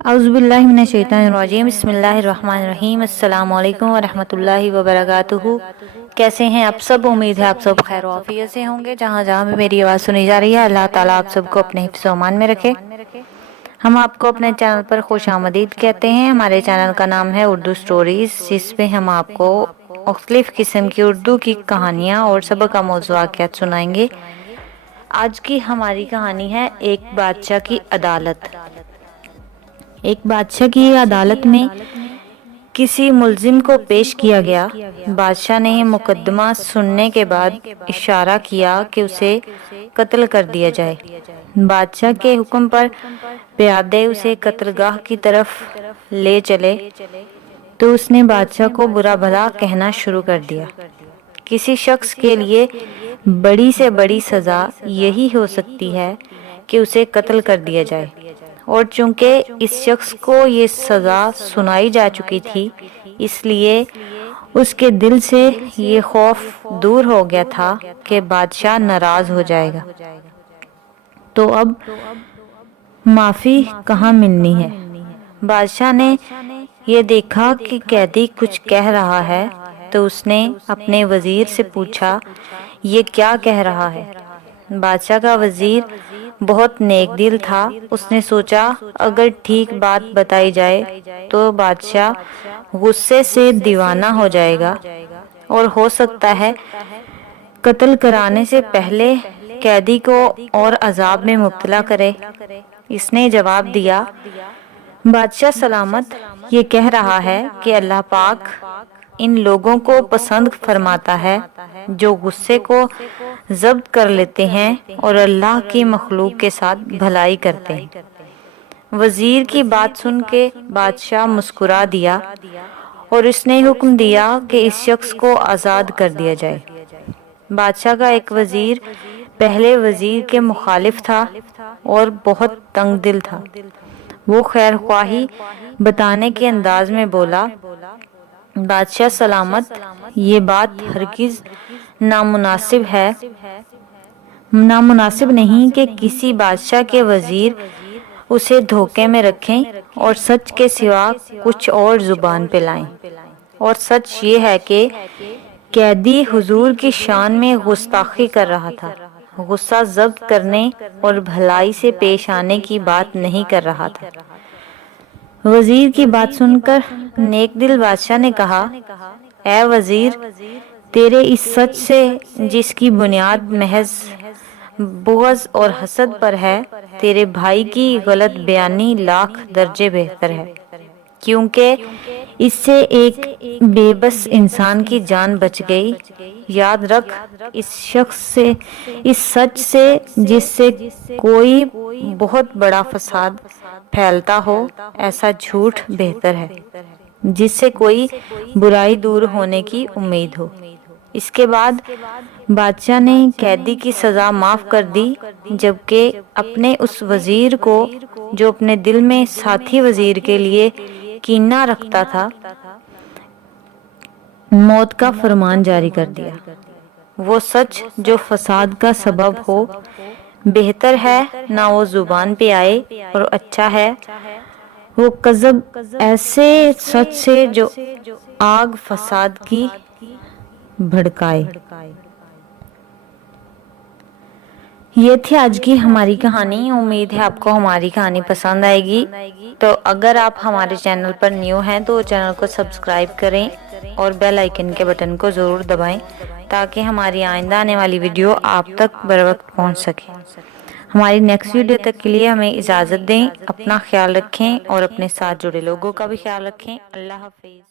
औज़ुबिल्लाहि मिनश्शैतानिर्रजीम बिस्मिल्लाहिर्रहमानिर्रहीम अस्सलामु अलैकुम वरहमतुल्लाहि वबरकातुहू। कैसे हैं आप सब? उम्मीद है आप सब खैर आफियत से होंगे। जहाँ जहाँ भी मेरी आवाज़ सुनी जा रही है, अल्लाह ताला आप सबको अपने हिफ्ज़ व अमान में रखे। हम आपको अपने चैनल पर खुशामदीद कहते हैं। हमारे चैनल का नाम है उर्दू स्टोरीज़, जिसपे हम आपको मुख्तलिफ़ किस्म की उर्दू की कहानियाँ और सबक आमूज़ वाक़यात सुनाएंगे। आज की हमारी कहानी है एक बादशाह की अदालत। एक बादशाह की अदालत में किसी मुल्जिम को पेश किया गया। बादशाह ने मुकदमा सुनने के बाद इशारा किया कि उसे कत्ल कर दिया जाए। बादशाह के हुक्म पर प्यादे उसे कत्लगाह की तरफ ले चले तो उसने बादशाह को बुरा भला कहना शुरू कर दिया। किसी शख्स के लिए बड़ी से बड़ी सज़ा यही हो सकती है कि उसे कत्ल कर दिया जाए, और चूंकि इस शख्स को ये सज़ा सुनाई जा चुकी थी, इसलिए उसके दिल से ये खौफ दूर हो गया था कि बादशाह नाराज़ हो जाएगा। तो अब माफ़ी कहाँ मिलनी है। बादशाह ने ये देखा कि कैदी कुछ कह रहा है, तो उसने अपने वज़ीर से पूछा, ये क्या कह रहा है। बादशाह का वज़ीर बहुत नेक दिल था। उसने सोचा अगर ठीक बात बताई जाए तो बादशाह गुस्से से दीवाना हो जाएगा और हो सकता है कत्ल कराने से पहले कैदी को और अजाब में मुब्तला करे। इसने जवाब दिया, बादशाह सलामत ये कह रहा है कि अल्लाह पाक इन लोगों को पसंद फरमाता है जो गुस्से को जब्त कर लेते हैं और अल्लाह की मखलूक के साथ भलाई करते हैं। वजीर की बात सुन के बादशाह मुस्कुरा दिया और उसने हुक्म दिया कि इस शख्स को आज़ाद कर दिया जाए। बादशाह का एक वजीर पहले वजीर के मुखालिफ था और बहुत तंग दिल था। वो खैर ख्वाही बताने के अंदाज में बोला, बादशाह सलामत ये बात हरगिज नामुनासिब नहीं कि किसी बादशाह के वजीर उसे धोखे में रखें और सच के सिवा कुछ और जुबान पे लाएं। और सच ये है कि कैदी हुजूर की शान में गुस्ताखी कर रहा था, गुस्सा जब्त करने और भलाई से पेश आने की बात नहीं कर रहा था। वजीर की बात सुनकर नेक दिल बादशाह ने कहा, ऐ वजीर, तेरे इस सच से जिसकी बुनियाद महज बुग़्ज़ और हसद पर है, तेरे भाई की गलत बयानी लाख दर्जे बेहतर है, क्योंकि इससे एक बेबस इंसान की जान बच गई। याद रख, इस सच से जिससे कोई बहुत बड़ा फसाद फैलता हो, ऐसा झूठ बेहतर है जिससे कोई बुराई दूर होने की उम्मीद हो। इसके बाद बादशाह ने कैदी की सज़ा माफ़ कर दी, जबकि अपने उस वज़ीर को जो अपने दिल में साथी वज़ीर के लिए कीना रखता था, मौत का फरमान जारी कर दिया। वो सच जो फसाद का सबब हो बेहतर है ना वो जुबान पे आए, और अच्छा है वो कज़ब ऐसे सच से जो आग फसाद की भड़काए। ये थी आज की हमारी कहानी। उम्मीद है आपको हमारी कहानी पसंद आएगी। तो अगर आप हमारे चैनल पर न्यू हैं तो चैनल को सब्सक्राइब करें और बेल आइकन के बटन को ज़रूर दबाएं, ताकि हमारी आइंदा आने वाली वीडियो आप तक बर वक्त पहुँच सके। हमारी नेक्स्ट वीडियो तक के लिए हमें इजाज़त दें। अपना ख्याल रखें और अपने साथ जुड़े लोगों का भी ख्याल रखें। अल्लाह हाफिज़।